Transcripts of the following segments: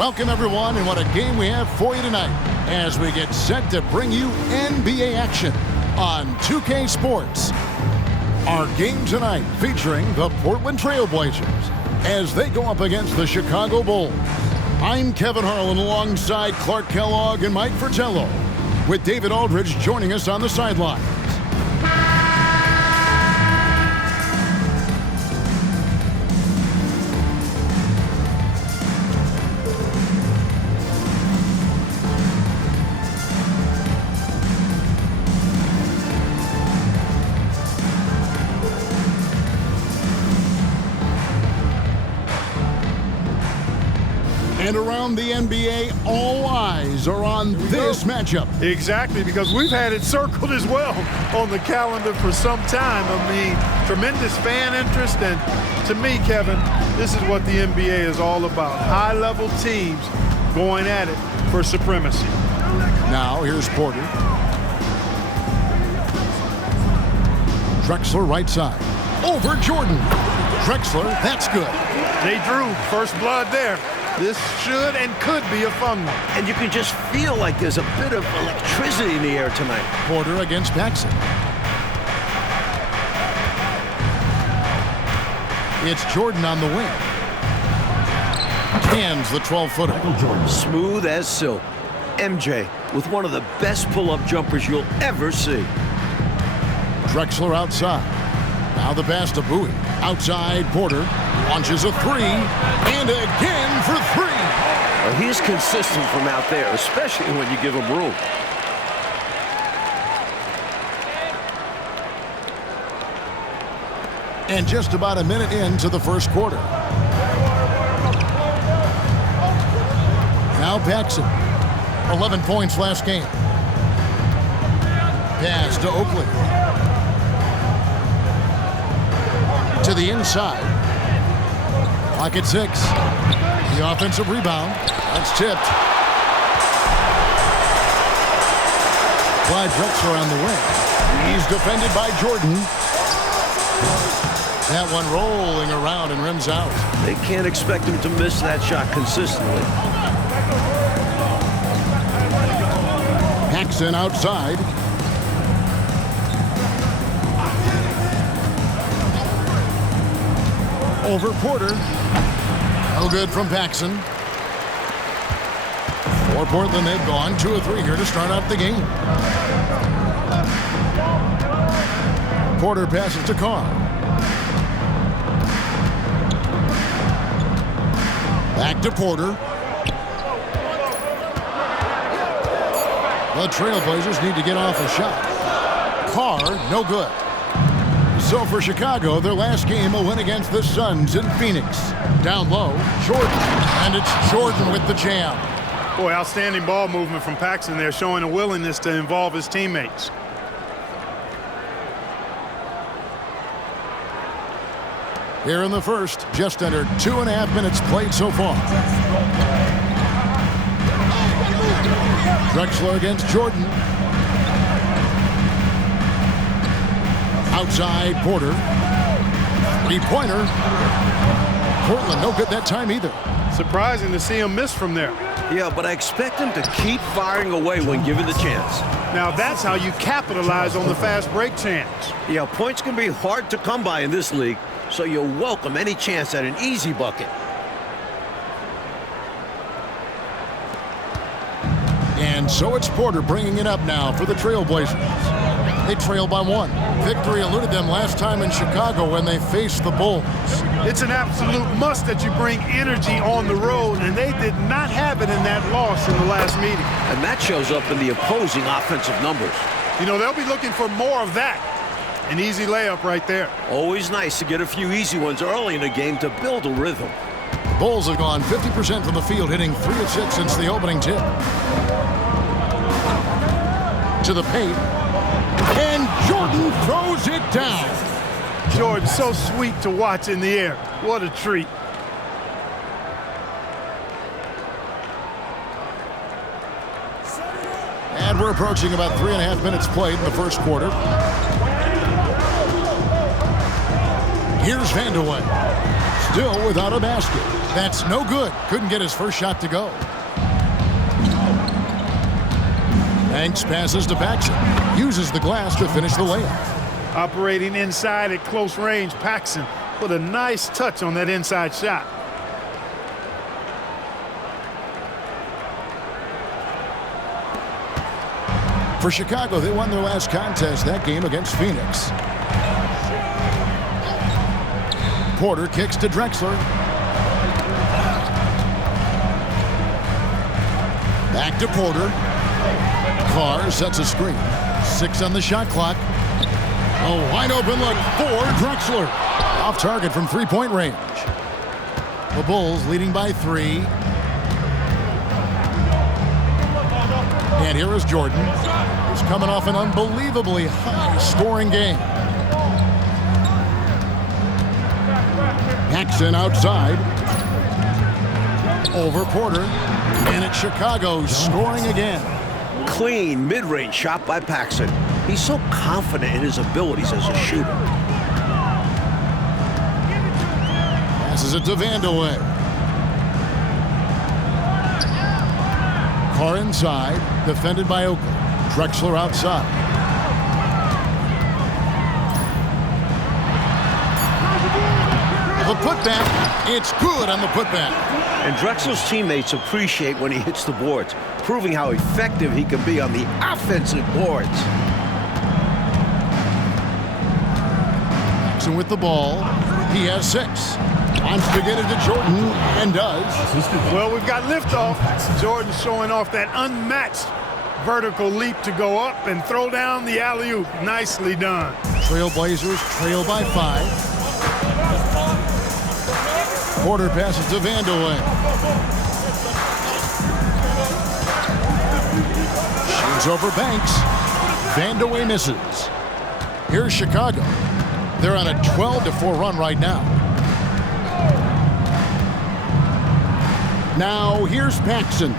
Welcome, everyone, and what a game we have for you tonight as we get set to bring you NBA action on 2K Sports. Our game tonight featuring the Portland Trailblazers as they go up against the Chicago Bulls. I'm Kevin Harlan alongside Clark Kellogg and Mike Fratello, with David Aldridge joining us on the sidelines. And around the NBA, all eyes are on this matchup. Exactly, because we've had it circled as well on the calendar for some time. I mean, tremendous fan interest, and to me, Kevin, this is what the NBA is all about. High-level teams going at it for supremacy. Now, here's Porter. Drexler right side. Over Jordan. Drexler, that's good. They drew first blood there. This should and could be a fun one. And you can just feel like there's a bit of electricity in the air tonight. Porter against Paxson. It's Jordan on the wing. Cans the 12-footer. Smooth as silk. MJ with one of the best pull-up jumpers you'll ever see. Drexler outside. Now the pass to Bowie. Outside, Porter launches a three, and again for three. Well, he's consistent from out there, especially when you give him room. And just about a minute into the first quarter. Now Paxson. 11 points last game. Pass to Oakley. To the inside. Clock at 6. The offensive rebound. That's tipped. Clyde Drexler on the wing. He's defended by Jordan. That one rolling around and rims out. They can't expect him to miss that shot consistently. Paxson outside. Over Porter. No good from Paxson. For Portland, they've gone 2 of 3 here to start out the game. Porter passes to Carr. Back to Porter. The Trailblazers need to get off a shot. Carr, no good. So for Chicago, their last game a win against the Suns in Phoenix. Down low, Jordan. And it's Jordan with the jam. Boy, outstanding ball movement from Paxson there, showing a willingness to involve his teammates. Here in the first, just under 2.5 minutes played so far. Drexler against Jordan. Outside, Porter. Three-pointer. Portland, no good that time either. Surprising to see him miss from there. Yeah, but I expect him to keep firing away when given the chance. Now that's how you capitalize on the fast break chance. Yeah, points can be hard to come by in this league, so you'll welcome any chance at an easy bucket. And so it's Porter bringing it up now for the Trailblazers. They trail by 1. Victory eluded them last time in Chicago when they faced the Bulls. It's an absolute must that you bring energy on the road, and they did not have it in that loss in the last meeting. And that shows up in the opposing offensive numbers. You know, they'll be looking for more of that. An easy layup right there. Always nice to get a few easy ones early in a game to build a rhythm. Bulls have gone 50% from the field, hitting 3 of 6 since the opening tip. To the paint. And Jordan throws it down. Jordan, so sweet to watch in the air. What a treat. And we're approaching about 3.5 minutes played in the first quarter. Here's Vandeweghe. Still without a basket. That's no good. Couldn't get his first shot to go. Banks passes to Paxson. Uses the glass to finish the layup. Operating inside at close range, Paxson put a nice touch on that inside shot. For Chicago, they won their last contest that game against Phoenix. Porter kicks to Drexler. Back to Porter. Carr sets a screen. 6 on the shot clock. A wide open look for Drexler. Off target from three-point range. The Bulls leading by 3. And here is Jordan. He's coming off an unbelievably high-scoring game. Paxson outside. Over Porter. And it's Chicago scoring again. Clean mid-range shot by Paxson. He's so confident in his abilities as a shooter. Passes it to Vandeweghe. Carr inside, defended by Oakley. Drexler outside. The putback, it's good on the putback. And Drexler's teammates appreciate when he hits the boards, proving how effective he can be on the offensive boards. Paxson with the ball. He has 6. Wants to get it to Jordan, and does. Well, we've got liftoff. Jordan showing off that unmatched vertical leap to go up and throw down the alley-oop. Nicely done. Trailblazers trail by 5. Porter passes to Vandeweghe. Shoots over Banks. Vandeweghe misses. Here's Chicago. They're on a 12-4 run right now. Now here's Paxson.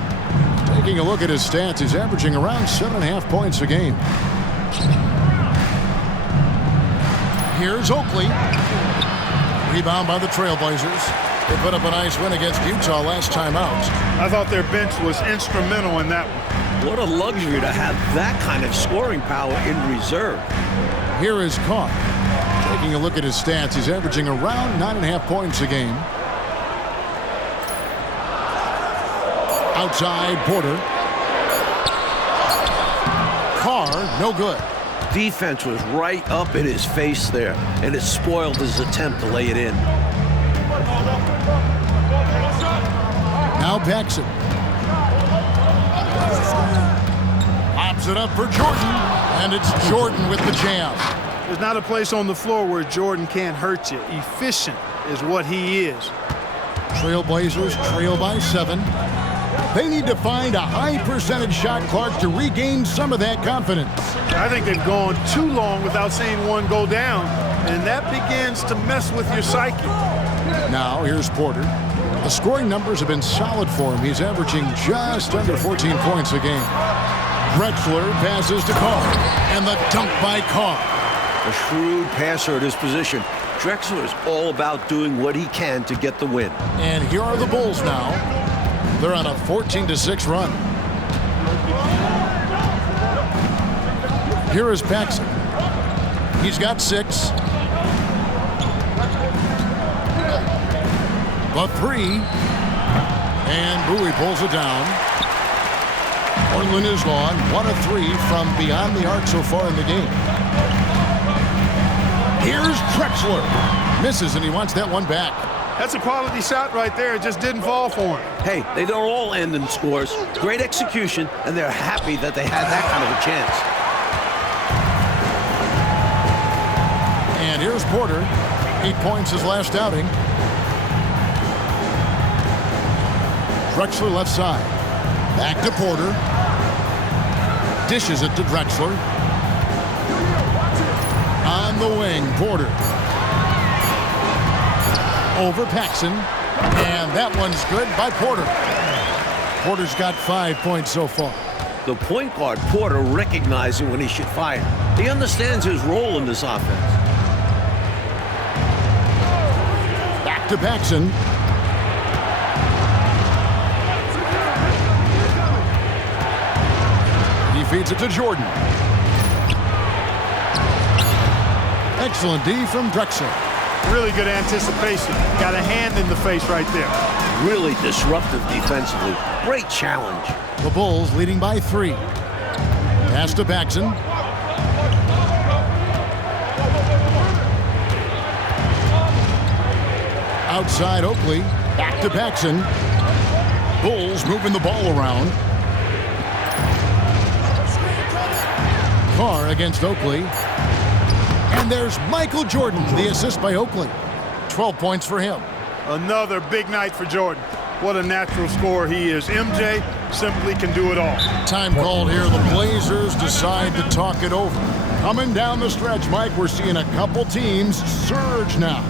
Taking a look at his stats, he's averaging around 7.5 points a game. Here's Oakley. Rebound by the Trailblazers. They put up a nice win against Utah last time out. I thought their bench was instrumental in that one. What a luxury to have that kind of scoring power in reserve. Here is Carr. Taking a look at his stats, he's averaging around 9.5 points a game. Outside, Porter. Carr, no good. Defense was right up in his face there, and it spoiled his attempt to lay it in. Now Paxson. Pops it up for Jordan, and it's Jordan with the jam. There's not a place on the floor where Jordan can't hurt you. Efficient is what he is. Trailblazers trail by 7. They need to find a high percentage shot, Clark, to regain some of that confidence. I think they've gone too long without seeing one go down, and that begins to mess with your psyche. Now here's Porter. The scoring numbers have been solid for him. He's averaging just under 14 points a game. Drexler passes to Carr, and the dunk by Carr. A shrewd passer at his position. Drexler is all about doing what he can to get the win. And here are the Bulls now. They're on a 14-6 run. Here is Paxson. He's got 6. The 3. And Bowie pulls it down. Portland is on 1 of 3 from beyond the arc so far in the game. Here's Drexler. Misses, and he wants that one back. That's a quality shot right there. It just didn't fall for him. Hey, they don't all end in scores. Great execution, and they're happy that they had that kind of a chance. And here's Porter. 8 points his last outing. Drexler left side. Back to Porter. Dishes it to Drexler. On the wing, Porter. Over Paxson. And that one's good by Porter. Porter's got 5 points so far. The point guard, Porter, recognizing when he should fire. He understands his role in this offense. Back to Paxson. He feeds it to Jordan. Excellent D from Drexel. Really good anticipation. Got a hand in the face right there. Really disruptive defensively. Great challenge. The Bulls leading by 3. Pass to Paxson. Outside Oakley. Back to Paxson. Bulls moving the ball around. Carr against Oakley. And there's Michael Jordan, the assist by Oakley. 12 points for him. Another big night for Jordan. What a natural scorer he is. MJ simply can do it all. Time called here. The Blazers decide to talk it over. Coming down the stretch, Mike, we're seeing a couple teams surge now.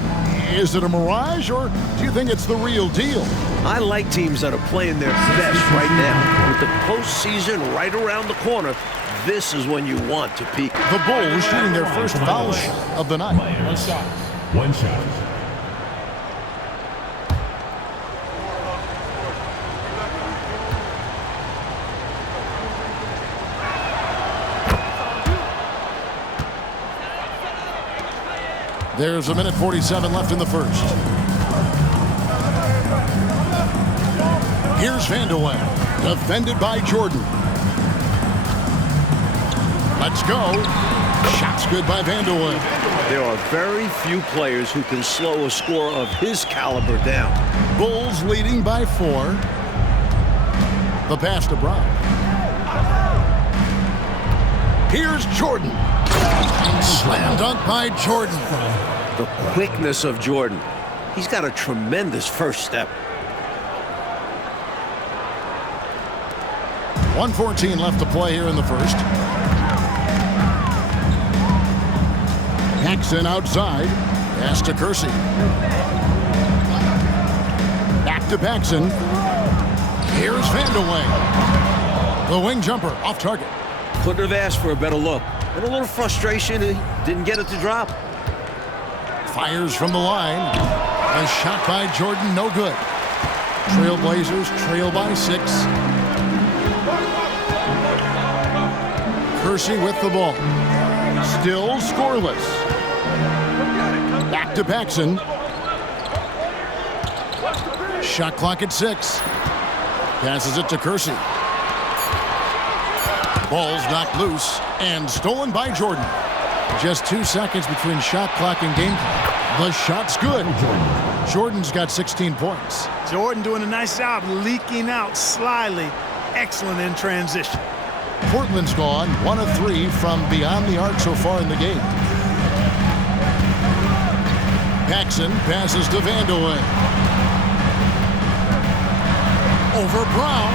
Is it a mirage, or do you think it's the real deal? I like teams that are playing their best right now. With the postseason right around the corner, this is when you want to peak. The Bulls shooting their first foul shot of the night. One shot. One shot. There's a minute 47 left in the first. Here's Vanderway, defended by Jordan. Let's go. Shots good by Vanderway. There are very few players who can slow a score of his caliber down. Bulls leading by 4. The pass to Brown. Here's Jordan. Slam dunk by Jordan. The quickness of Jordan. He's got a tremendous first step. 1:14 left to play here in the first. Paxson outside. Pass to Kersey. Back to Paxson. Here's Vanderway. The wing jumper off target. Couldn't have asked for a better look. And a little frustration, he didn't get it to drop. Fires from the line. A shot by Jordan, no good. Trailblazers trail by 6. Kersey with the ball. Still scoreless. Back to Paxson. Shot clock at 6. Passes it to Kersey. Ball's knocked loose and stolen by Jordan. Just 2 seconds between shot clock and game clock. The shot's good. Jordan's got 16 points. Jordan doing a nice job leaking out slyly. Excellent in transition. Portland's gone 1 of 3 from beyond the arc so far in the game. Paxson passes to Vanderway. Over Brown.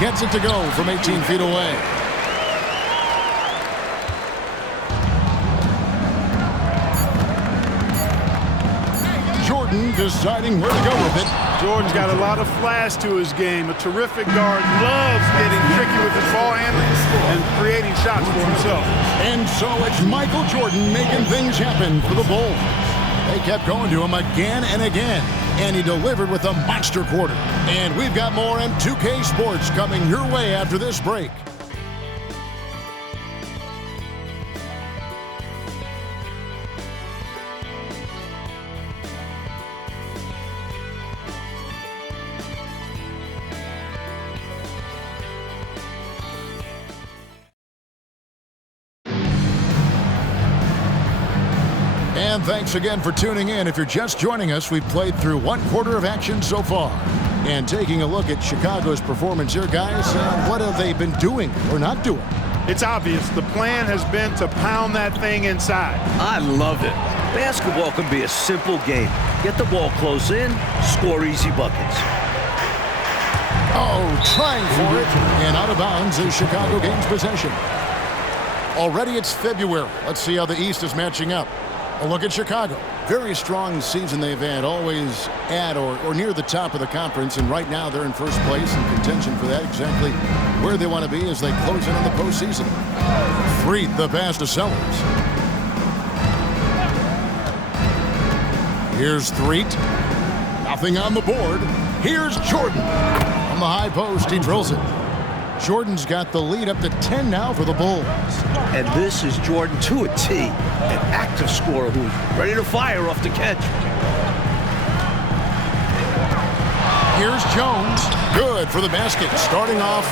Gets it to go from 18 feet away. Jordan deciding where to go with it. Jordan's got a lot of flash to his game. A terrific guard. Loves getting tricky with his ball handling and creating shots for himself. And so it's Michael Jordan making things happen for the Bulls. They kept going to him again and again, and he delivered with a monster quarter. And we've got more M2K Sports coming your way after this break. And thanks again for tuning in. If you're just joining us, we've played through 1/4 of action so far. And taking a look at Chicago's performance here, guys, what have they been doing or not doing? It's obvious. The plan has been to pound that thing inside. I love it. Basketball can be a simple game. Get the ball close in, score easy buckets. Oh, trying for it. And out of bounds is Chicago gains possession. Already it's February. Let's see how the East is matching up. A look at Chicago. Very strong season they've had, always at or near the top of the conference, and right now they're in first place in contention for that, exactly where they want to be as they close in on the postseason. Freed the pass to Sellers. Here's Threet. Nothing on the board. Here's Jordan. From the high post, he drills it. Jordan's got the lead up to 10 now for the Bulls. And this is Jordan to a T, an active scorer who's ready to fire off the catch. Here's Jones. Good for the basket. Starting off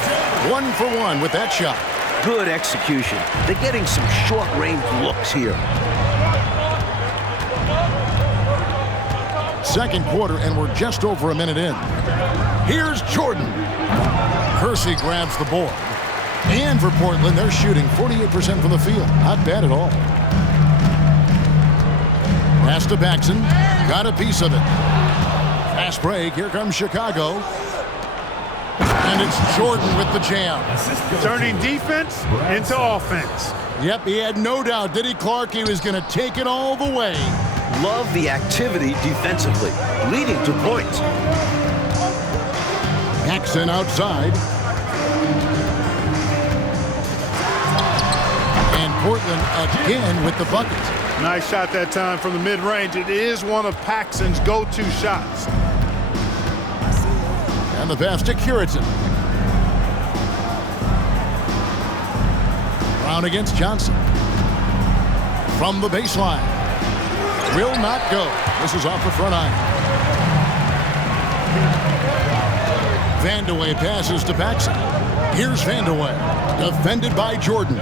1 for 1 with that shot. Good execution. They're getting some short-range looks here. Second quarter, and we're just over a minute in. Here's Jordan. Kersey grabs the board. And for Portland, they're shooting 48% from the field. Not bad at all. Pass to Paxson. Got a piece of it. Fast break. Here comes Chicago. And it's Jordan with the jam. Turning defense into offense. Yep, he had no doubt, did he, Clark? He was going to take it all the way. Love the activity defensively, leading to points. Paxson outside. And Portland again with the bucket. Nice shot that time from the mid-range. It is one of Paxson's go-to shots. And the pass to Curitan. Brown against Johnson. From the baseline. Will not go. This is off the front iron. Vandeweghe passes to Paxson. Here's Vandeweghe. Defended by Jordan.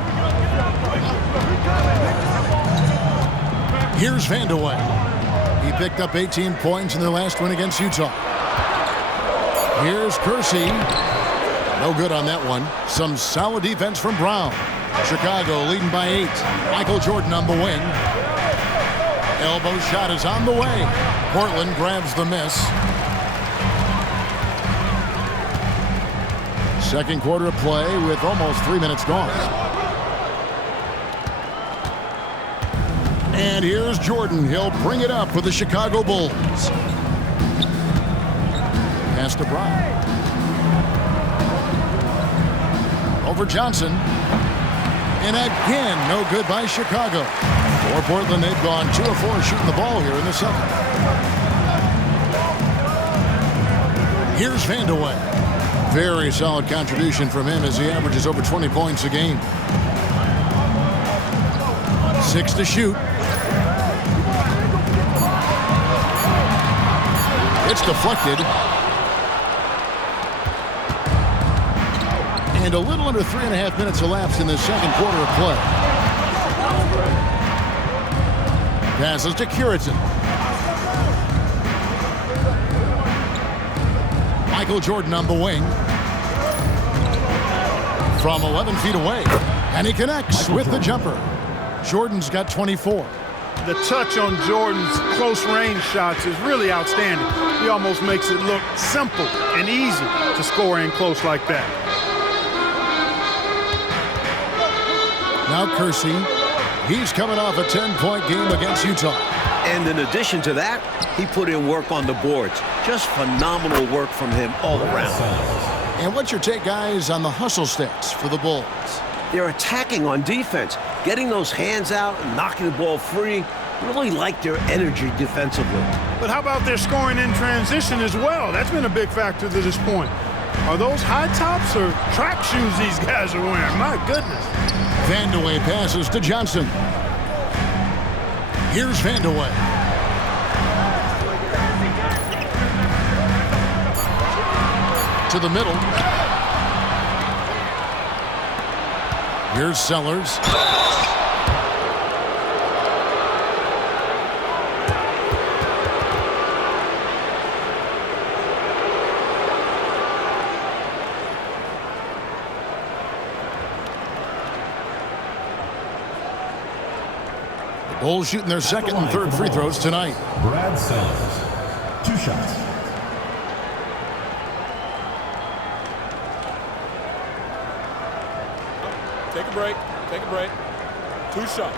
Here's Vandeweghe. He picked up 18 points in their last win against Utah. Here's Kersey. No good on that one. Some solid defense from Brown. Chicago leading by 8. Michael Jordan on the wing. Elbow shot is on the way. Portland grabs the miss. Second quarter of play with almost 3 minutes gone. And here's Jordan. He'll bring it up for the Chicago Bulls. Pass to Brown. Over Johnson. And again, no good by Chicago. For Portland, they've gone 2 of 4 shooting the ball here in the second. Here's Vandeweghe. Very solid contribution from him as he averages over 20 points a game. 6 to shoot. It's deflected. And a little under 3.5 minutes elapsed in the second quarter of play. Passes to Curitan. Michael Jordan on the wing. From 11 feet away. And he connects with the jumper. Jordan's got 24. The touch on Jordan's close-range shots is really outstanding. He almost makes it look simple and easy to score in close like that. Now Kersey. He's coming off a 10-point game against Utah. And in addition to that, he put in work on the boards. Just phenomenal work from him all around. And what's your take, guys, on the hustle stats for the Bulls? They're attacking on defense, getting those hands out and knocking the ball free. Really like their energy defensively. But how about their scoring in transition as well? That's been a big factor to this point. Are those high tops or track shoes these guys are wearing? My goodness. Vandeweghe passes to Johnson. Here's Vandeweghe. To the middle. Here's Sellers. Bulls shooting their second and third free throws tonight. Brad Sellers, 2 shots. Take a break. Take a break. 2 shots.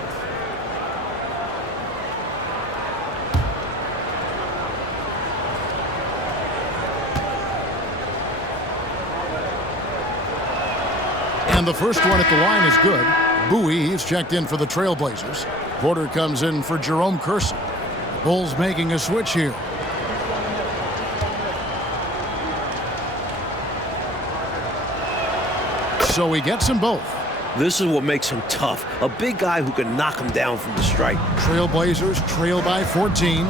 And the first one at the line is good. Bowie, he's checked in for the Trailblazers. Porter comes in for Jerome Kersey. Bulls making a switch here. So he gets them both. This is what makes him tough. A big guy who can knock him down from the strike. Trailblazers trail by 14.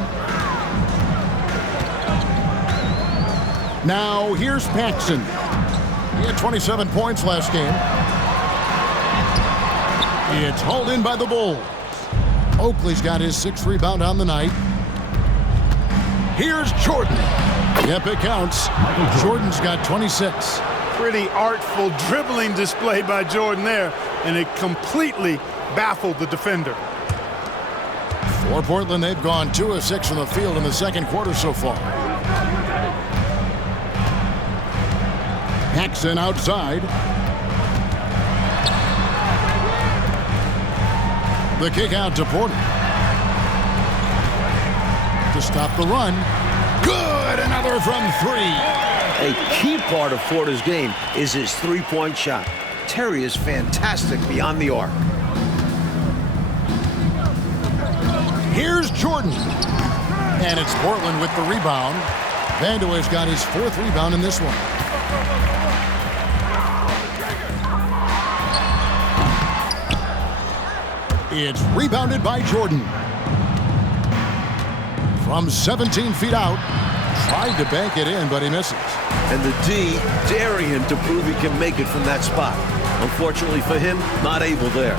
Now here's Paxson. He had 27 points last game. It's hauled in by the Bulls. Oakley's got his 6th rebound on the night. Here's Jordan. Yep, it counts. Jordan's got 26. Pretty artful dribbling display by Jordan there, and it completely baffled the defender. For Portland, they've gone 2 of 6 from the field in the second quarter so far. Paxson outside. The kick out to Porter. To stop the run. Good! Another from 3. A key part of Porter's game is his three-point shot. Terry is fantastic beyond the arc. Here's Jordan. And it's Portland with the rebound. Vandeweghe's got his 4th rebound in this one. It's rebounded by Jordan. From 17 feet out. Tried to bank it in, but he misses. And the D daring him to prove he can make it from that spot. Unfortunately for him, not able there.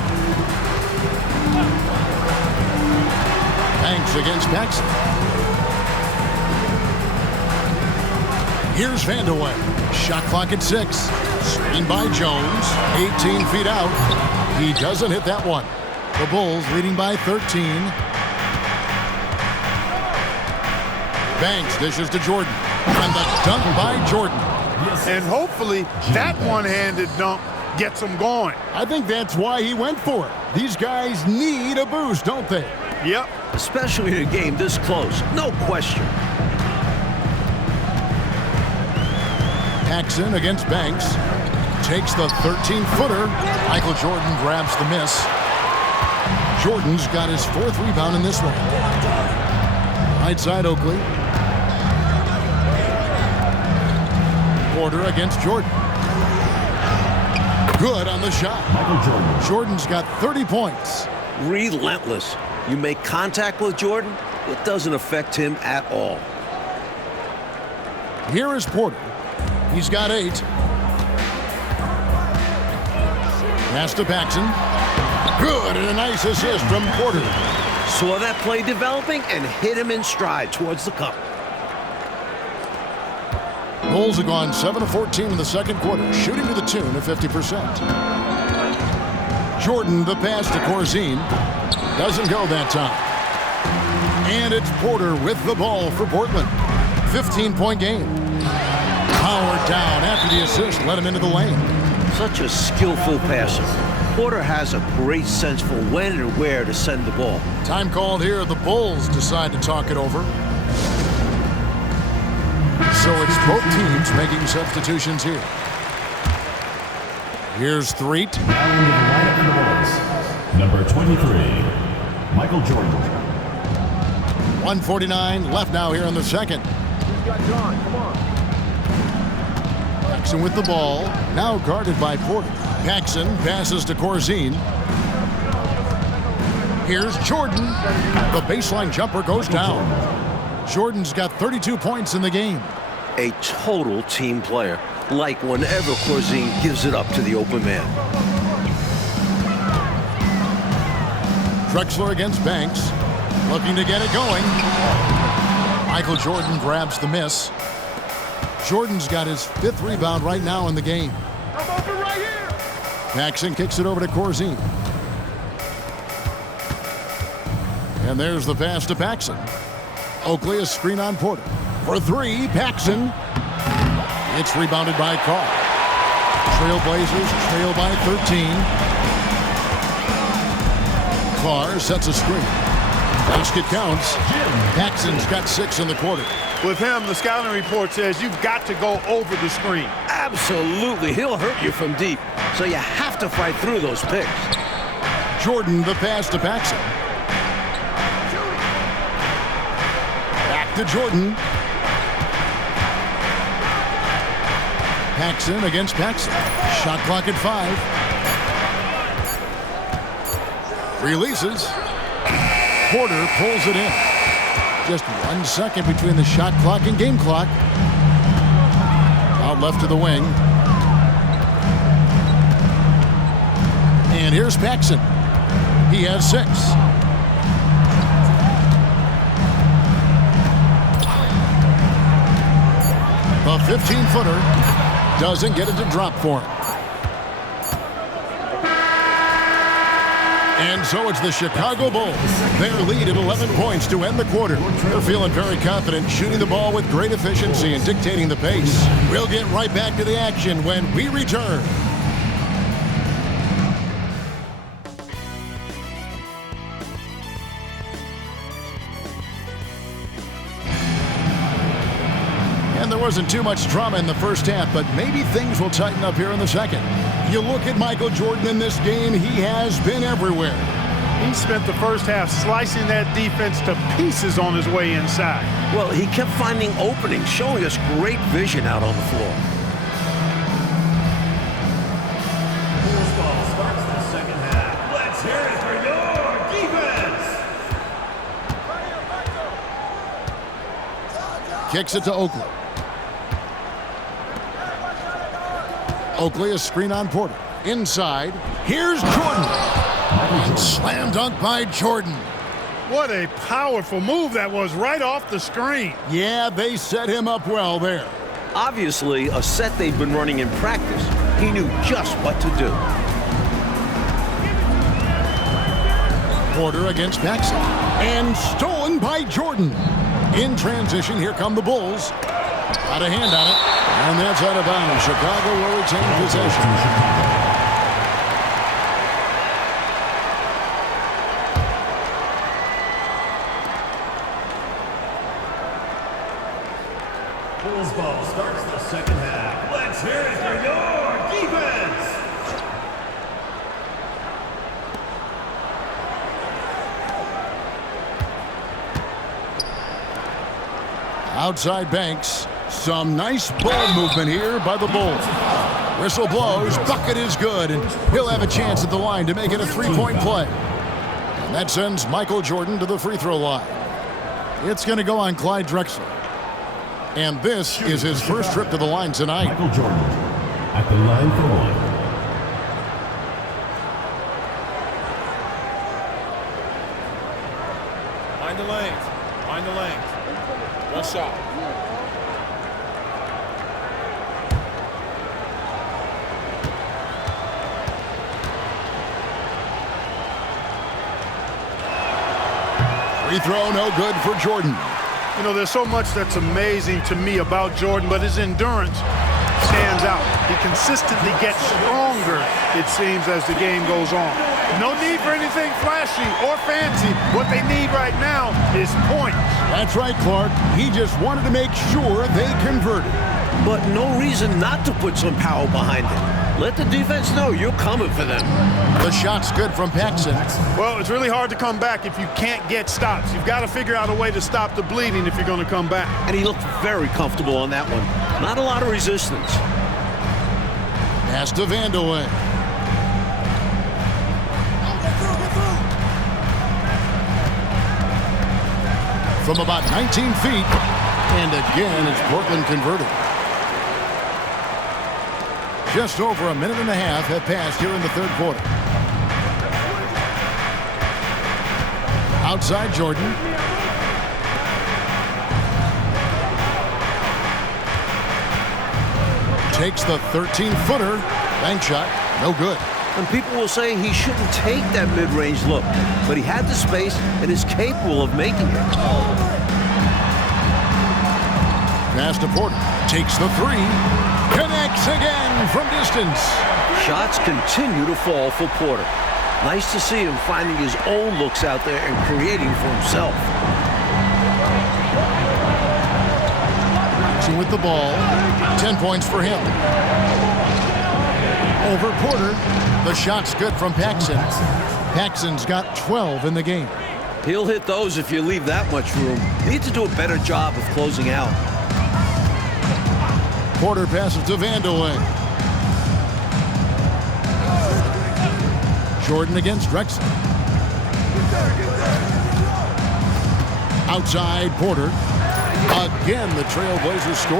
Banks against Paxson. Here's Vandeweghe. Shot clock at 6. Screen by Jones. 18 feet out. He doesn't hit that one. The Bulls leading by 13. Banks dishes to Jordan. And the dunk by Jordan. And hopefully that one-handed dunk gets him going. I think that's why he went for it. These guys need a boost, don't they? Yep. Especially in a game this close. No question. Paxson against Banks. Takes the 13-footer. Michael Jordan grabs the miss. Jordan's got his 4th rebound in this one. Right side Oakley. Porter against Jordan. Good on the shot. Michael Jordan. Jordan's got 30 points. Relentless. You make contact with Jordan, it doesn't affect him at all. Here is Porter. He's got 8. Pass to Paxson. Good, and a nice assist from Porter. Saw that play developing and hit him in stride towards the cup. Bulls have gone 7 of 14 in the second quarter, shooting to the tune of 50%. Jordan, the pass to Corzine. Doesn't go that time. And it's Porter with the ball for Portland. 15-point game. Powered down after the assist led him into the lane. Such a skillful passer. Porter has a great sense for when and where to send the ball. Time called here. The Bulls decide to talk it over. So it's both teams making substitutions here. Here's Threet. Now into the lineup for the Bulls. Number 23, Michael Jordan. 1:49 left now here in the second. Paxson with the ball. Now guarded by Porter. Paxson passes to Corzine. Here's Jordan. The baseline jumper goes down. Jordan's got 32 points in the game. A total team player, like whenever Corzine gives it up to the open man. Drexler against Banks. Looking to get it going. Michael Jordan grabs the miss. Jordan's got his 5th rebound right now in the game. I'm open right here. Paxson kicks it over to Corzine. And there's the pass to Paxson. Oakley, a screen on Porter. For 3, Paxson. It's rebounded by Carr. Trailblazers trail by 13. Carr sets a screen. Basket counts. Paxson's got 6 in the quarter. With him, the scouting report says you've got to go over the screen. Absolutely. He'll hurt you from deep. So you have to fight through those picks. Jordan, the pass to Paxson. Back to Jordan. Paxson against Paxson. Shot clock at 5. Releases. Porter pulls it in. Just 1 second between the shot clock and game clock. Out left to the wing. And here's Paxson. He has 6. The 15-footer doesn't get it to drop for him. And so it's the Chicago Bulls. Their lead at 11 points to end the quarter. They're feeling very confident, shooting the ball with great efficiency and dictating the pace. We'll get right back to the action when we return. And there wasn't too much drama in the first half, but maybe things will tighten up here in the second. You look at Michael Jordan in this game, he has been everywhere. He spent the first half slicing that defense to pieces on his way inside. Well, he kept finding openings, showing us great vision out on the floor. Bulls ball starts the second half. Let's hear it for your defense. Kicks it to Oakley. Oakley, a screen on Porter. Inside, here's Jordan. Slam dunk by Jordan. What a powerful move that was right off the screen. Yeah, they set him up well there. Obviously, a set they've been running in practice. He knew just what to do. Porter against Paxson. And stolen by Jordan. In transition, here come the Bulls. Got a hand on it. And that's out of bounds. Chicago will retain possession. Bulls ball starts the second half. Let's hear it for your defense. Outside Banks. Some nice ball movement here by the Bulls. Whistle blows. Bucket is good. And he'll have a chance at the line to make it a 3-point play. And that sends Michael Jordan to the free throw line. It's going to go on Clyde Drexler. And this is his first trip to the line tonight. Michael Jordan at the line for one. Mind the lanes. Mind the lanes. One shot. Free throw, no good for Jordan. You know, there's so much that's amazing to me about Jordan, but his endurance stands out. He consistently gets stronger, it seems, as the game goes on. No need for anything flashy or fancy. What they need right now is points. That's right, Clark. He just wanted to make sure they converted. But no reason not to put some power behind it. Let the defense know you're coming for them. The shot's good from Paxson. Well, it's really hard to come back if you can't get stops. You've got to figure out a way to stop the bleeding if you're going to come back. And he looked very comfortable on that one. Not a lot of resistance. Pass to Vandeweghe. From about 19 feet. And again, it's Portland converted. Just over a minute and a half have passed here in the third quarter. Outside Jordan. Takes the 13-footer. Bank shot. No good. And people will say he shouldn't take that mid-range look. But he had the space and is capable of making it. Pass to Porter. Takes the 3. Connects again from distance. Shots continue to fall for Porter. Nice to see him finding his own looks out there and creating for himself. Paxson with the ball. 10 points for him. Over Porter. The shot's good from Paxson. Paxson's got 12 in the game. He'll hit those if you leave that much room. Need to do a better job of closing out. Porter passes to Vandeweghe. Jordan against Drexler. Outside Porter. Again, the Trailblazers score.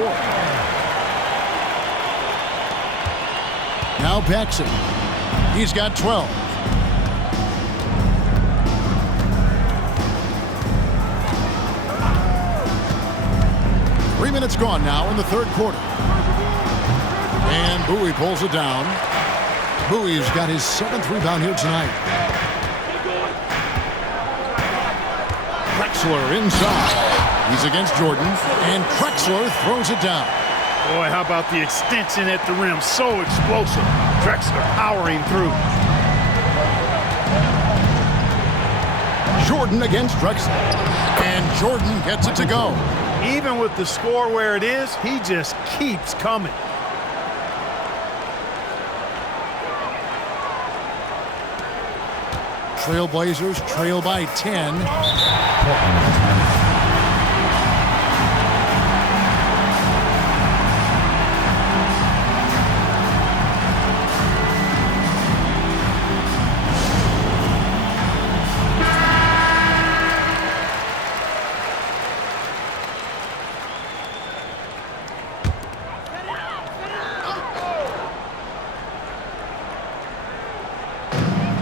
Now Paxson. He's got 12. Three minutes gone now in the third quarter. And Bowie pulls it down. Bowie's got his 7th rebound here tonight. Drexler inside. He's against Jordan, and Drexler throws it down. Boy, how about the extension at the rim? So explosive. Drexler powering through. Jordan against Drexler. And Jordan gets it to go. Even with the score where it is, he just keeps coming. Trailblazers trail by 10.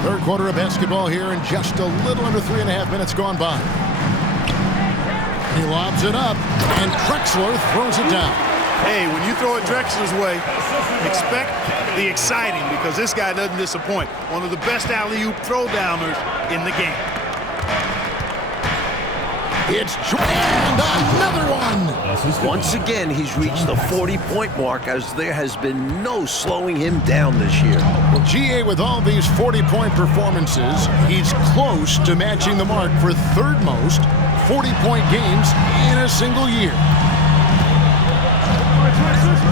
Third quarter of basketball here, and just a little under 3.5 minutes gone by. He lobs it up, and Drexler throws it down. Hey, when you throw it Drexler's way, expect the exciting, because this guy doesn't disappoint. One of the best alley-oop throw-downers in the game. It's and another one. Once again, he's reached the 40-point mark, as there has been no slowing him down this year. Well, GA, with all these 40-point performances, he's close to matching the mark for third most 40-point games in a single year.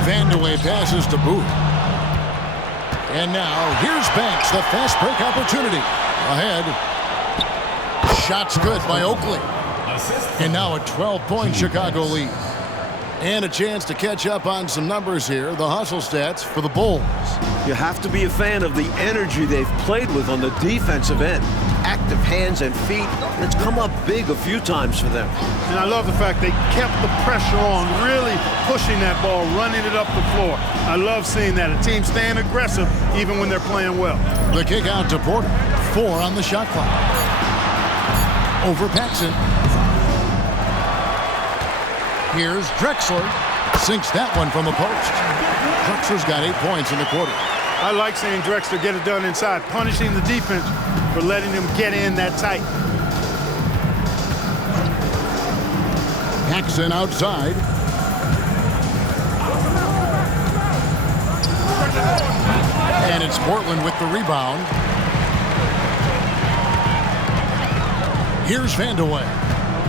Vandeweghe passes to Bowie. And now here's Banks, the fast break opportunity. Ahead. Shot's good by Oakley. And now a 12-point Chicago lead. And a chance to catch up on some numbers here, the hustle stats for the Bulls. You have to be a fan of the energy they've played with on the defensive end. Active hands and feet, and it's come up big a few times for them. And I love the fact they kept the pressure on, really pushing that ball, running it up the floor. I love seeing that. A team staying aggressive even when they're playing well. The kick out to Porter. 4 on the shot clock. Over Paxson. Here's Drexler. Sinks that one from the post. Drexler's got 8 points in the quarter. I like seeing Drexler get it done inside, punishing the defense for letting them get in that tight. Paxson outside. And it's Portland with the rebound. Here's Vandeweghe.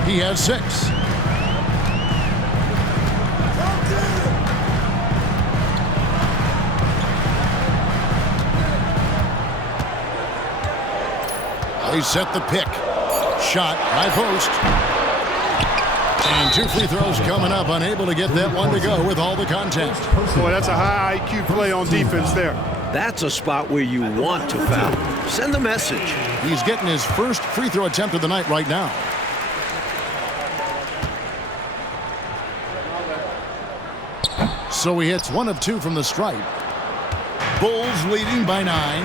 He has 6. They set the pick. Shot, high post. And 2 free throws coming up. Unable to get that one to go with all the contact. Boy, that's a high IQ play on defense there. That's a spot where you want to foul. Send the message. He's getting his first free throw attempt of the night right now. So he hits 1 of 2 from the stripe. Bulls leading by 9.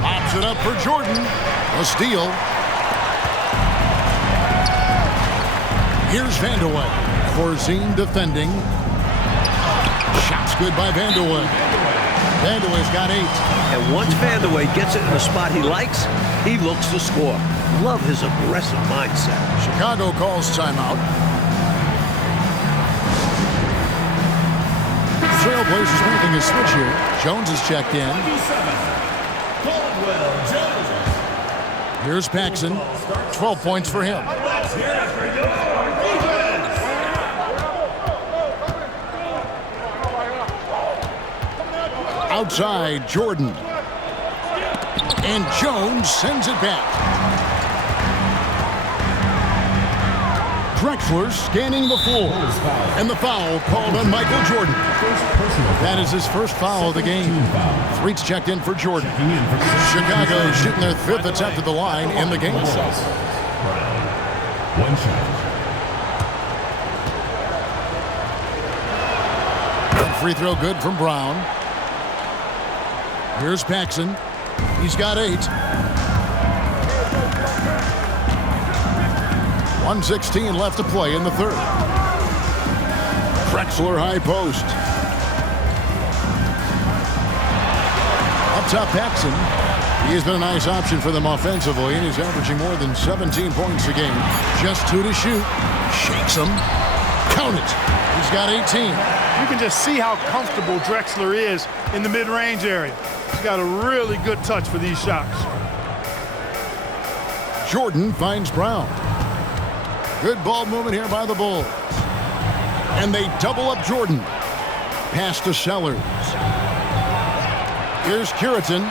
Pops it up for Jordan. A steal. Here's Vandeweghe. Corzine defending. Shot's good by Vandeweghe. Vandeweghe's got 8. And once Vandeweghe gets it in a spot he likes, he looks to score. Love his aggressive mindset. Chicago calls timeout. The Trailblazers making a switch here. Jones is checked in. Here's Paxson. 12 points for him. Outside, Jordan. And Jones sends it back. Drexler scanning the floor. And the foul called on Michael Jordan. That is his first foul of the game. Threats checked in for Jordan. Chicago shooting their 5th attempt at the line in the game. One shot. Free throw good from Brown. Here's Paxson. He's got 8. 1:16 left to play in the 3rd. Drexler high post. Up top, Paxson. He has been a nice option for them offensively, and he's averaging more than 17 points a game. Just 2 to shoot. Shakes him. Count it. He's got 18. You can just see how comfortable Drexler is in the mid-range area. He's got a really good touch for these shots. Jordan finds Brown. Good ball movement here by the Bulls. And they double up Jordan. Pass to Sellers. Here's Curitan.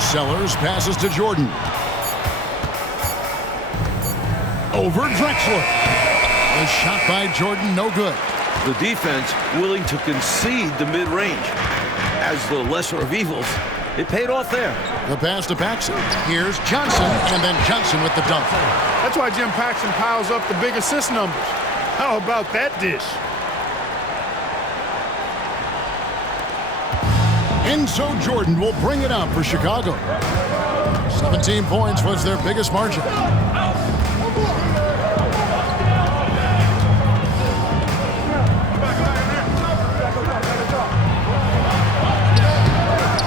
Sellers passes to Jordan. Over Drexler. The shot by Jordan, no good. The defense willing to concede the mid-range. As the lesser of evils, it paid off there. The pass to Paxson. Here's Johnson, and then Johnson with the dunk. That's why Jim Paxson piles up the big assist numbers. How about that dish? And so Jordan will bring it out for Chicago. 17 points was their biggest margin.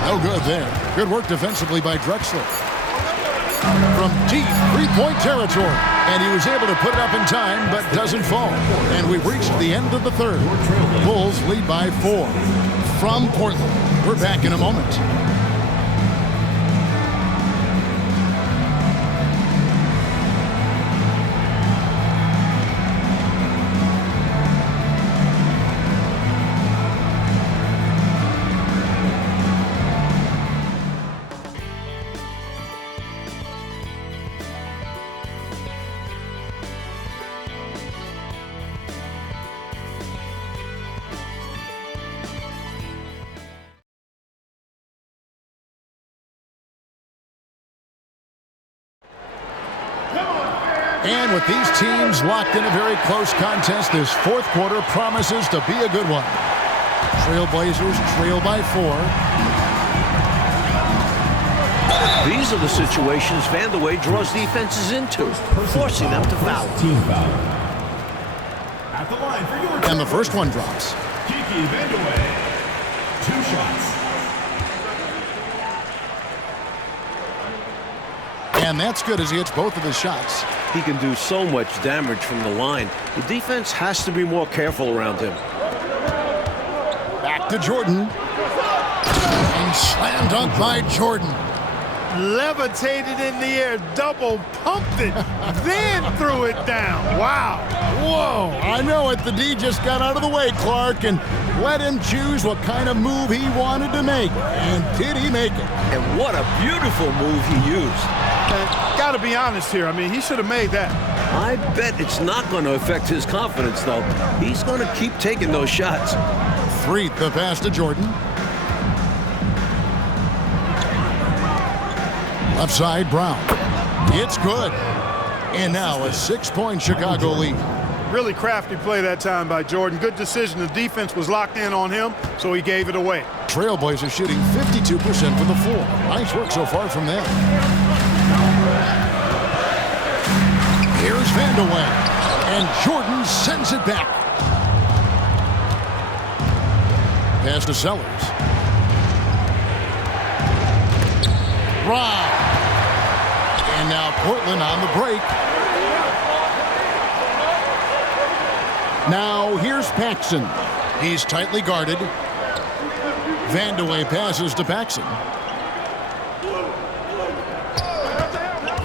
No good there. Good work defensively by Drexler. From deep three-point territory. And he was able to put it up in time, but doesn't fall. And we've reached the end of the 3rd. Bulls lead by 4. From Portland. We're back in a moment. And with these teams locked in a very close contest, this 4th quarter promises to be a good one. Trailblazers trail by 4. These are the situations Vandeweghe draws defenses into, forcing them to foul. Team foul. At the line for your And the first one drops. Kiki Vandeweghe. 2 shots. And that's good as he hits both of his shots. He can do so much damage from the line. The defense has to be more careful around him. Back to Jordan. And slam dunk by Jordan. Levitated in the air, double pumped it, then threw it down. Wow. Whoa, I know it. The D just got out of the way, Clark, and let him choose what kind of move he wanted to make. And did he make it? And what a beautiful move he used. Got to be honest here. I mean, he should have made that. I bet it's not going to affect his confidence, though. He's going to keep taking those shots. 3, the pass to Jordan. Left side, Brown. It's good. And now a 6-point Chicago lead. Really crafty play that time by Jordan. Good decision. The defense was locked in on him, so he gave it away. Trailblazers shooting 52% for the floor. Nice work so far from them. Here's Vandeweghe. And Jordan sends it back. Pass to Sellers. Brown. And now Portland on the break. Now here's Paxson. He's tightly guarded. Vandeweghe passes to Paxson.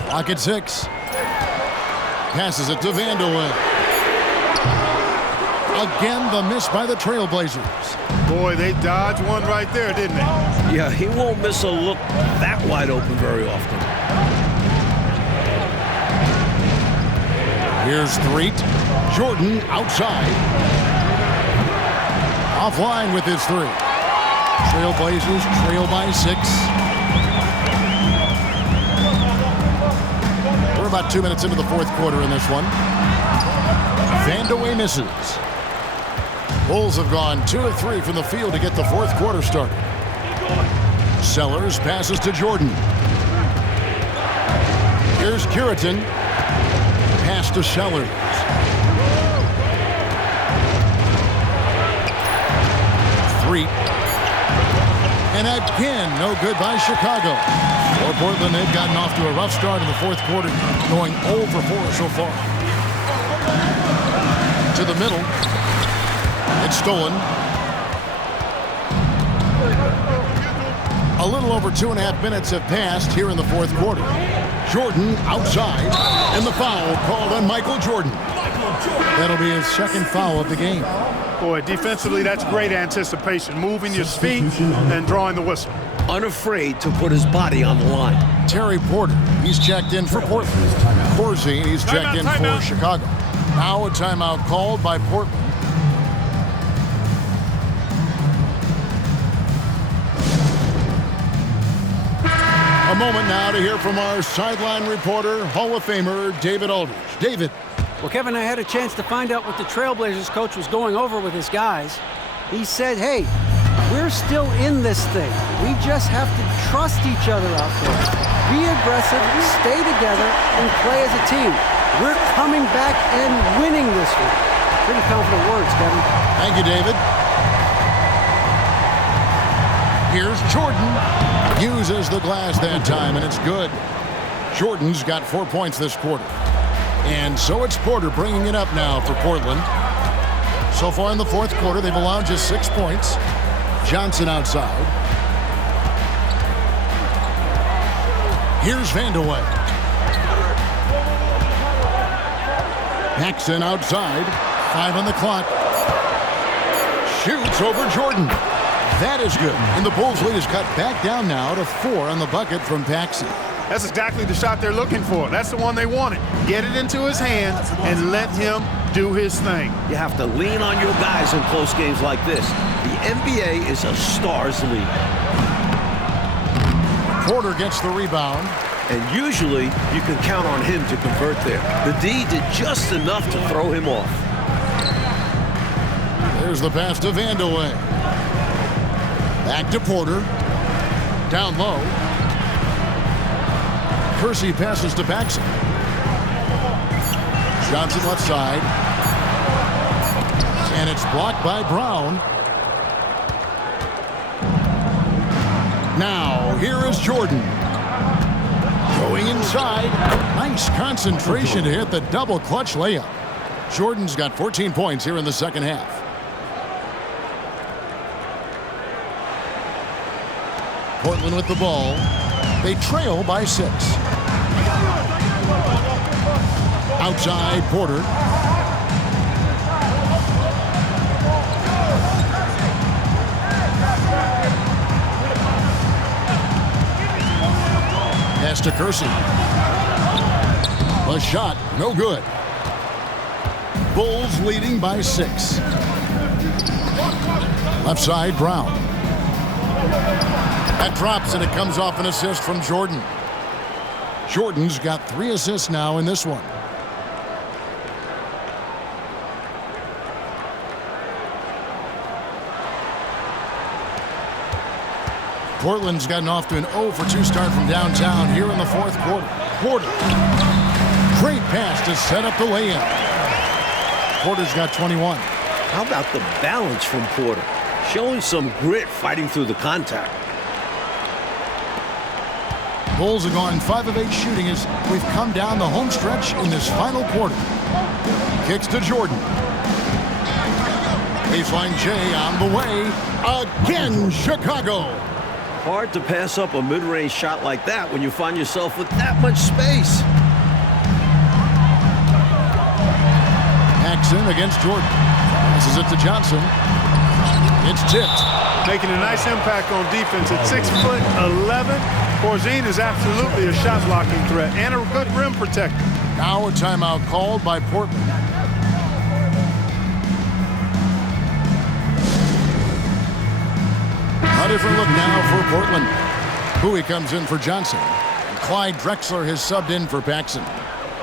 Clock at 6. Passes it to Vandeweghe. Again, the miss by the Trailblazers. Boy, they dodged one right there, didn't they? Yeah, he won't miss a look that wide open very often. Here's Threet. Jordan outside. Offline with his three. Trailblazers trail by 6. We're about 2 minutes into the fourth quarter in this one. Vandeweghe misses. Bulls have gone 2 of 3 from the field to get the fourth quarter started. Sellers passes to Jordan. Here's Curitan. Pass to Sellers. Threet. And again, no good by Chicago. For Portland, they've gotten off to a rough start in the fourth quarter, going 0 for 4 so far. To the middle. It's stolen. A little over 2.5 minutes have passed here in the fourth quarter. Jordan outside, and the foul called on Michael Jordan. That'll be his second foul of the game. Boy, defensively, that's great anticipation. Moving your feet and drawing the whistle. Unafraid to put his body on the line. Terry Porter, he's checked in for Portland. Corzine, he's checked in for Chicago. Now a timeout called by Portland. A moment now to hear from our sideline reporter, Hall of Famer David Aldridge. David. Well, Kevin, I had a chance to find out what the Trailblazers coach was going over with his guys. He said, hey, we're still in this thing. We just have to trust each other out there. Be aggressive, stay together, and play as a team. We're coming back and winning this one. Pretty confident words, Kevin. Thank you, David. Here's Jordan. Uses the glass that time, and it's good. Jordan's got 4 points this quarter. And so it's Porter bringing it up now for Portland. So far in the fourth quarter, they've allowed just 6 points. Johnson outside. Here's Vandeweghe. Paxson outside. 5 on the clock. Shoots over Jordan. That is good. And the Bulls lead is cut back down now to 4 on the bucket from Paxson. That's exactly the shot they're looking for. That's the one they wanted. Get it into his hands and let him do his thing. You have to lean on your guys in close games like this. The NBA is a stars league. Porter gets the rebound. And usually you can count on him to convert there. The D did just enough to throw him off. There's the pass to Vandeweghe. Back to Porter. Down low. Percy passes to Paxson. Johnson left side. And it's blocked by Brown. Now, here is Jordan. Going inside. Nice concentration to hit the double clutch layup. Jordan's got 14 points here in the second half. Portland with the ball. They trail by 6. Outside, Porter. Pass to Kersey. A shot, no good. Bulls leading by 6. Left side, Brown. That drops, and it comes off an assist from Jordan. Jordan's got 3 assists now in this one. Portland's gotten off to an 0 for 2 start from downtown here in the fourth quarter. Porter. Great pass to set up the layup. Porter's got 21. How about the balance from Porter? Showing some grit fighting through the contact. Bulls have gone 5 of 8 shooting as we've come down the home stretch in this final quarter. Kicks to Jordan. Baseline J on the way. Again, Chicago. Hard to pass up a mid-range shot like that when you find yourself with that much space. Paxson against Jordan. Passes it to Johnson. It's tipped. Making a nice impact on defense at 6'11", Corzine is absolutely a shot blocking threat and a good rim protector. Now a timeout called by Portland. A different look now for Portland. Bowie comes in for Johnson. Clyde Drexler has subbed in for Paxson.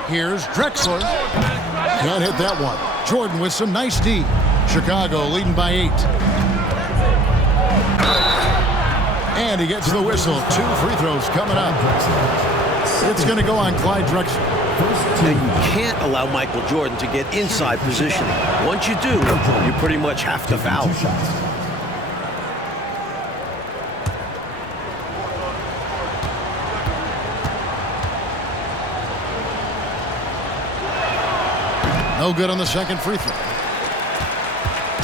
Here's Drexler. Can't hit that one. Jordan with some nice D. Chicago leading by 8. And he gets the whistle. 2 free throws coming up. It's going to go on Clyde Drexler. Now, you can't allow Michael Jordan to get inside positioning. Once you do, you pretty much have to foul. No good on the second free throw.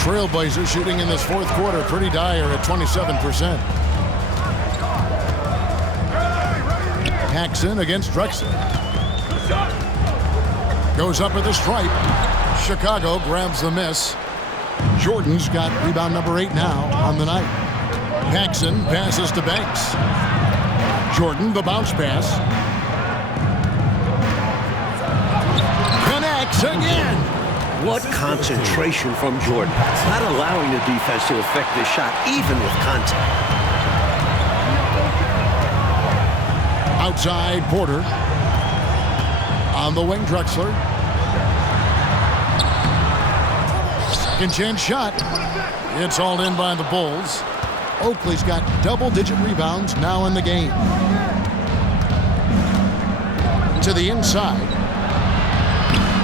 Trailblazers shooting in this fourth quarter pretty dire at 27%. Paxson against Drexler. Goes up at the stripe. Chicago grabs the miss. Jordan's got rebound number 8 now on the night. Paxson passes to Banks. Jordan, the bounce pass. Connects again. What concentration from Jordan. Not allowing the defense to affect this shot, even with contact. Outside Porter. On the wing, Drexler. Second chance shot. It's hauled in by the Bulls. Oakley's got double-digit rebounds now in the game. To the inside.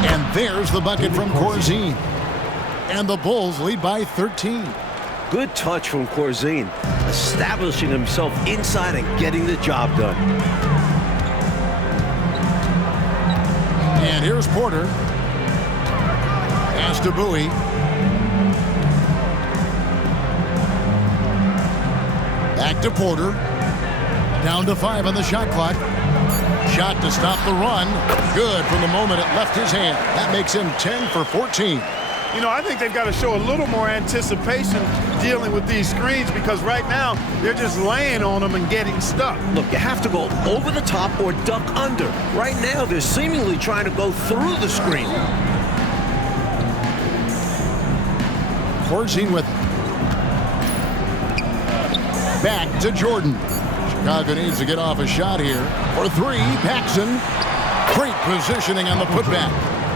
And there's the bucket from Corzine. And the Bulls lead by 13. Good touch from Corzine, establishing himself inside and getting the job done. And here's Porter. Pass to Bowie. Back to Porter. Down to 5 on the shot clock. Shot to stop the run. Good from the moment it left his hand. That makes him 10 for 14. You know, I think they've got to show a little more anticipation dealing with these screens because right now they're just laying on them and getting stuck. Look, you have to go over the top or duck under. Right now, they're seemingly trying to go through the screen. Corzine with it. Back to Jordan. Chicago needs to get off a shot here. For 3, Paxson. Great positioning on the putback.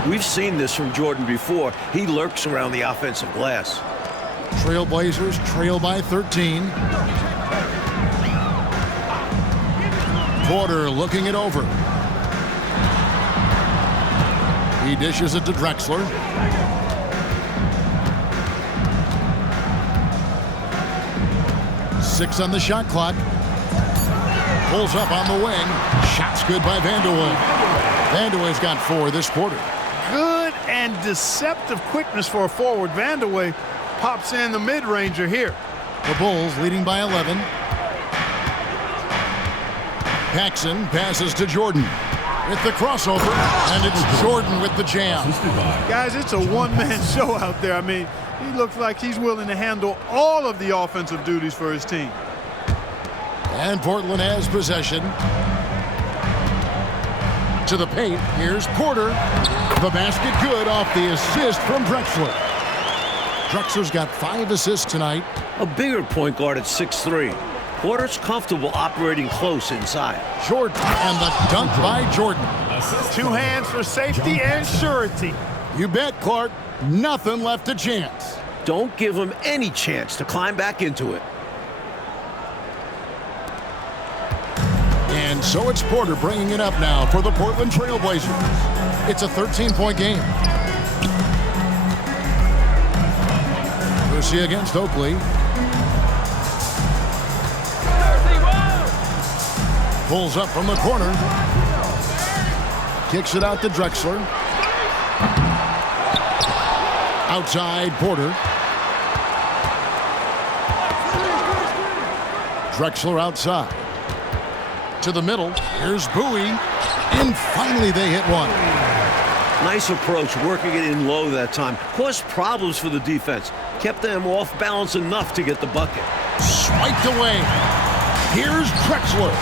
We've seen this from Jordan before. He lurks around the offensive glass. Trailblazers trail by 13. Porter looking it over. He dishes it to Drexler. Six on the shot clock. Pulls up on the wing. Shot's good by Vandeweghe. Vandeweghe's got 4 this quarter. Good and deceptive quickness for a forward. Vandeweghe pops in the mid-ranger here. The Bulls leading by 11. Paxson passes to Jordan. With the crossover, and it's Jordan with the jam. Guys, it's a one-man show out there. I mean, he looks like he's willing to handle all of the offensive duties for his team. And Portland has possession. To the paint, here's Porter. The basket good off the assist from Drexler. Drexler's got 5 assists tonight. A bigger point guard at 6'3". Porter's comfortable operating close inside. Jordan, and the dunk by Jordan. 2 hands for safety and surety. You bet, Clark. Nothing left to chance. Don't give him any chance to climb back into it. And so it's Porter bringing it up now for the Portland Trailblazers. It's a 13-point game. Lucy against Oakley. Pulls up from the corner. Kicks it out to Drexler. Outside Porter. Drexler outside. To the middle. Here's Bowie. And finally they hit one. Nice approach, working it in low that time. Caused problems for the defense. Kept them off balance enough to get the bucket. Swiped away. Here's Drexler.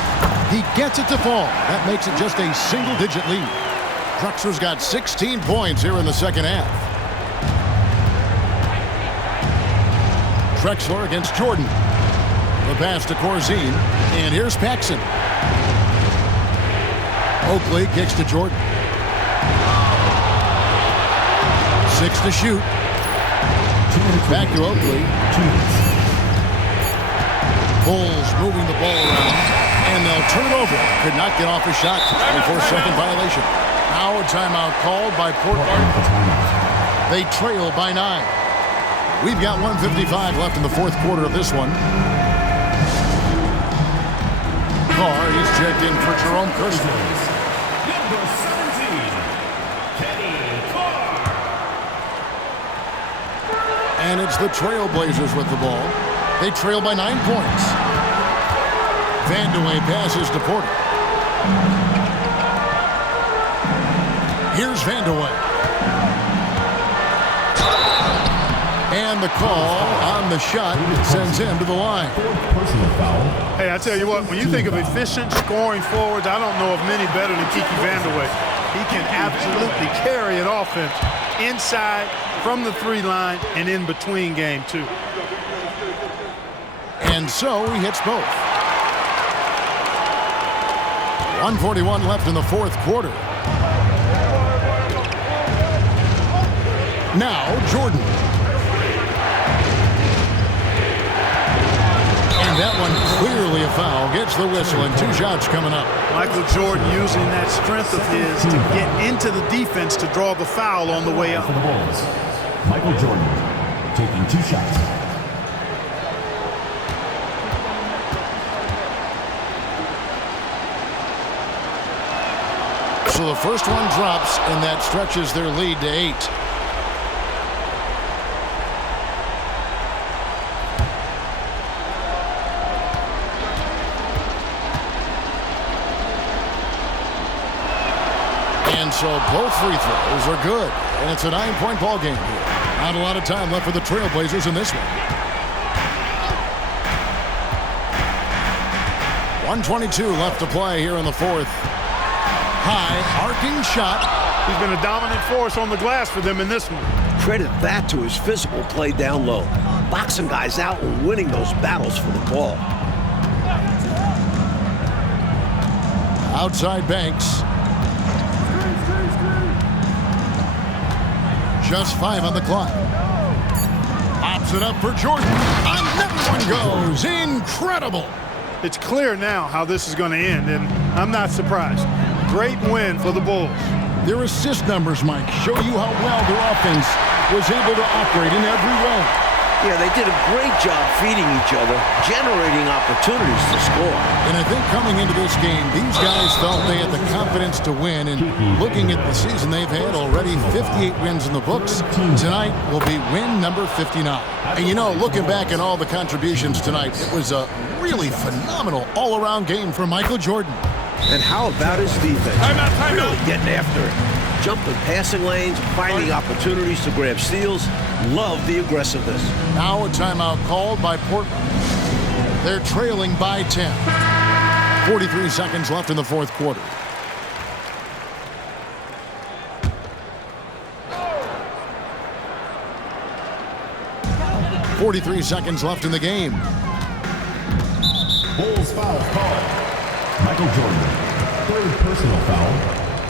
He gets it to fall. That makes it just a single-digit lead. Drexler's got 16 points here in the second half. Drexler against Jordan. The pass to Corzine. And here's Paxson. Oakley kicks to Jordan. 6 to shoot. Back to Oakley. Bulls moving the ball around. And they'll turn it over. Could not get off a shot. 24-second violation. Now a timeout called by Portland. They trail by 9. We've got 1:55 left in the fourth quarter of this one. Carr, he's checked in for Jerome Kirsten. Number 17, Kenny Carr. And it's the Trailblazers with the ball. They trail by 9 points. Vandeweghe passes to Porter. Here's Vandeweghe. And the call on the shot sends him to the line. Hey, I tell you what, when you think of efficient scoring forwards, I don't know of many better than Kiki Vandeweghe. He can absolutely carry an offense inside, from the 3-line, and in between game, too. And so he hits both. 1:41 left in the fourth quarter. Now Jordan. And that one clearly a foul. Gets the whistle and 2 shots coming up. Michael Jordan using that strength of his to get into the defense to draw the foul on the way up. For the Bulls, Michael Jordan taking 2 shots. So the first one drops, and that stretches their lead to 8. And so both free throws are good. And it's a 9-point ball game here. Not a lot of time left for the Trailblazers in this one. 1:22 left to play here in the fourth. High, arcing shot. He's been a dominant force on the glass for them in this one. Credit that to his physical play down low. Boxing guys out and winning those battles for the ball. Outside Banks. Just 5 on the clock. Pops it up for Jordan. Another one goes. Incredible. It's clear now how this is going to end, and I'm not surprised. Great win for the Bulls. Their assist numbers, Mike, show you how well their offense was able to operate in every way. Yeah, they did a great job feeding each other, generating opportunities to score. And I think coming into this game, these guys felt they had the confidence to win. And looking at the season they've had already, 58 wins in the books. Tonight will be win number 59. And you know, looking back at all the contributions tonight, it was a really phenomenal all-around game for Michael Jordan. And how about his defense? Timeout. Really getting after it. Jumping passing lanes, finding opportunities to grab steals. Love the aggressiveness. Now a timeout called by Portland. They're trailing by 10. 43 seconds left in the fourth quarter. .43 seconds left in the game. Bulls foul call. Michael Jordan, 3rd personal foul,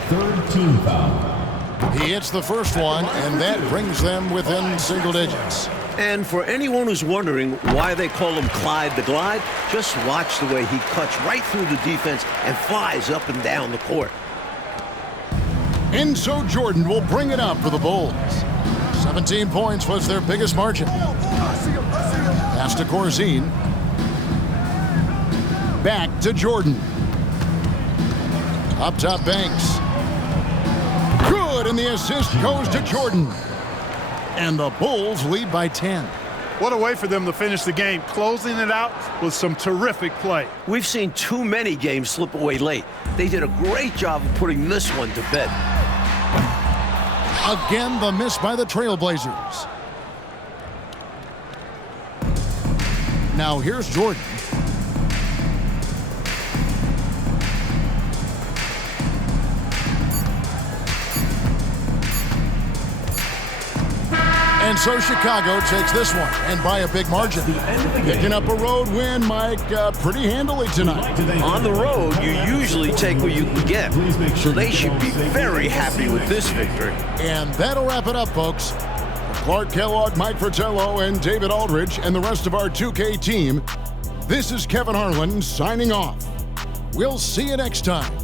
3rd team foul. He hits the first one, and that brings them within single digits. And for anyone who's wondering why they call him Clyde the Glide, just watch the way he cuts right through the defense and flies up and down the court. And so Jordan will bring it up for the Bulls. 17 points was their biggest margin. Pass to Corzine. Back to Jordan. Up top, Banks. Good, and the assist goes to Jordan. And the Bulls lead by 10. What a way for them to finish the game, closing it out with some terrific play. We've seen too many games slip away late. They did a great job of putting this one to bed. Again, the miss by the Trailblazers. Now here's Jordan. And so Chicago takes this one, and by a big margin. Picking up a road win, Mike, pretty handily tonight. On the road, you usually take what you can get. So they should be very happy with this victory. And that'll wrap it up, folks. For Clark Kellogg, Mike Fratello, and David Aldridge, and the rest of our 2K team, this is Kevin Harlan signing off. We'll see you next time